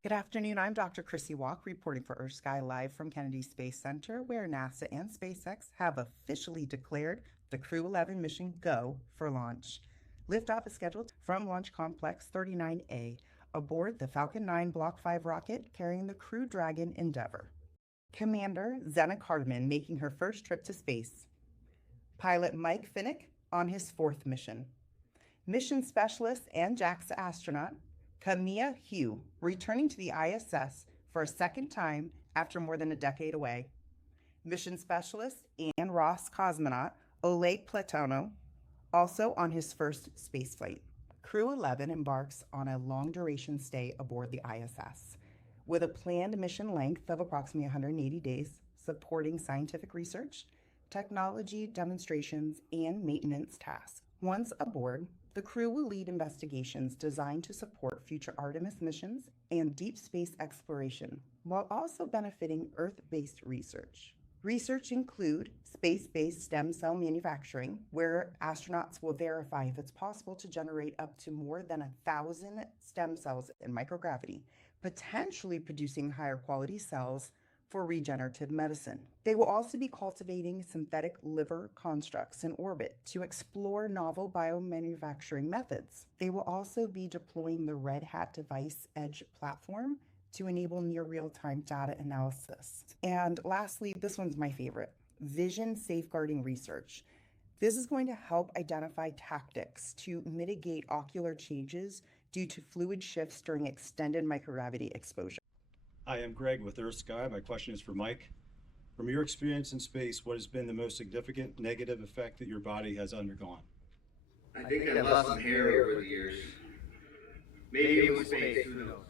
Good afternoon. I'm Dr. Chrissy Walk reporting for Earth Sky Live from Kennedy Space Center, where NASA and SpaceX have officially declared the Crew-11 mission go for launch. Liftoff is scheduled from Launch Complex 39A aboard the Falcon 9 Block 5 rocket carrying the Crew Dragon Endeavour. Commander ZENA CARDMAN making her first trip to space. Pilot Mike FINCKE on his fourth mission. Mission specialist and JAXA astronaut KIMIYA returning to the ISS for a second time after more than a decade away. Mission specialist and Roscosmos OLEG PLATONOV also on his first spaceflight. Crew-11 embarks on a long-duration stay aboard the ISS with a planned mission length of approximately 180 days, supporting scientific research, technology demonstrations, and maintenance tasks. Once aboard, the crew will lead investigations designed to support future Artemis missions and deep space exploration, while also benefiting Earth-based research. Research include space-based stem cell manufacturing, where astronauts will verify if it's possible to generate up to more than 1,000 stem cells in microgravity, potentially producing higher quality cells for regenerative medicine. They will also be cultivating synthetic liver constructs in orbit to explore novel biomanufacturing methods. They will also be deploying the Red Hat Device Edge platform to enable near real-time data analysis. And lastly, this one's my favorite, vision safeguarding research. This is going to help identify tactics to mitigate ocular changes due to fluid shifts during extended microgravity exposure. Hi, I'm Greg with Earth Sky. My question is for Mike. From your experience in space, what has been the most significant negative effect that your body has undergone? I think I lost some hair over the years. Maybe it was space, who knows?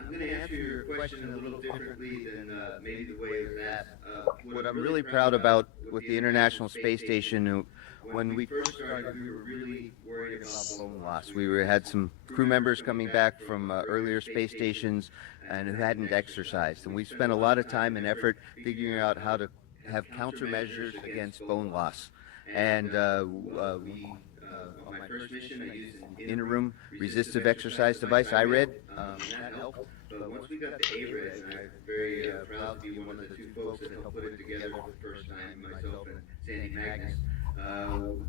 I'm going to answer your question a little differently than maybe the way it was asked. What I'm really proud about with the International Space Station, when we first started, we were really worried about bone loss. We had some crew members coming back from earlier space stations and who hadn't exercised. And we spent a lot of time and effort figuring out how to have countermeasures against bone loss. And on my first mission, I used an interim resistive exercise device, IRED. That helped. But once we got the ARED, and I'm very proud to be one of the two folks that helped put it together for the first time, myself and Sandy Magnus,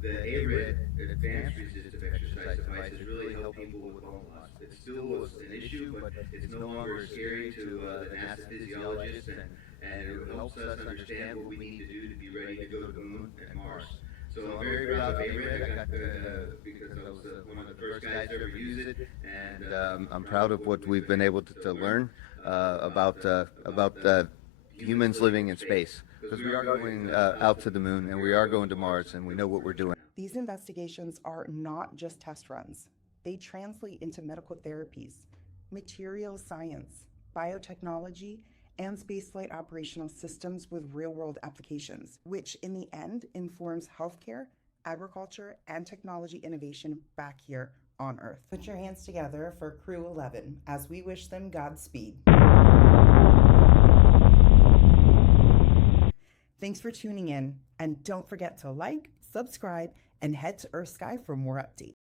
the ARED Advanced Resistive Exercise Device has really helped people with bone loss. It still was an issue, but it's no longer scary to the NASA physiologists, and it helps us understand what we need to do to be ready to go to the moon and Mars. So I'm very proud of ARED. I got because I was one of the first guys to ever use it, and I'm proud of what we've been able to learn about humans living in space, because we are going out to the moon and we are going to Mars, and we know what we're doing. These investigations are not just test runs. They translate into medical therapies, materials science, biotechnology, and spaceflight operational systems with real-world applications, which in the end informs healthcare, agriculture, and technology innovation back here on Earth. Put your hands together for Crew-11 as we wish them Godspeed. Thanks for tuning in, and don't forget to like, subscribe, and head to Earth Sky for more updates.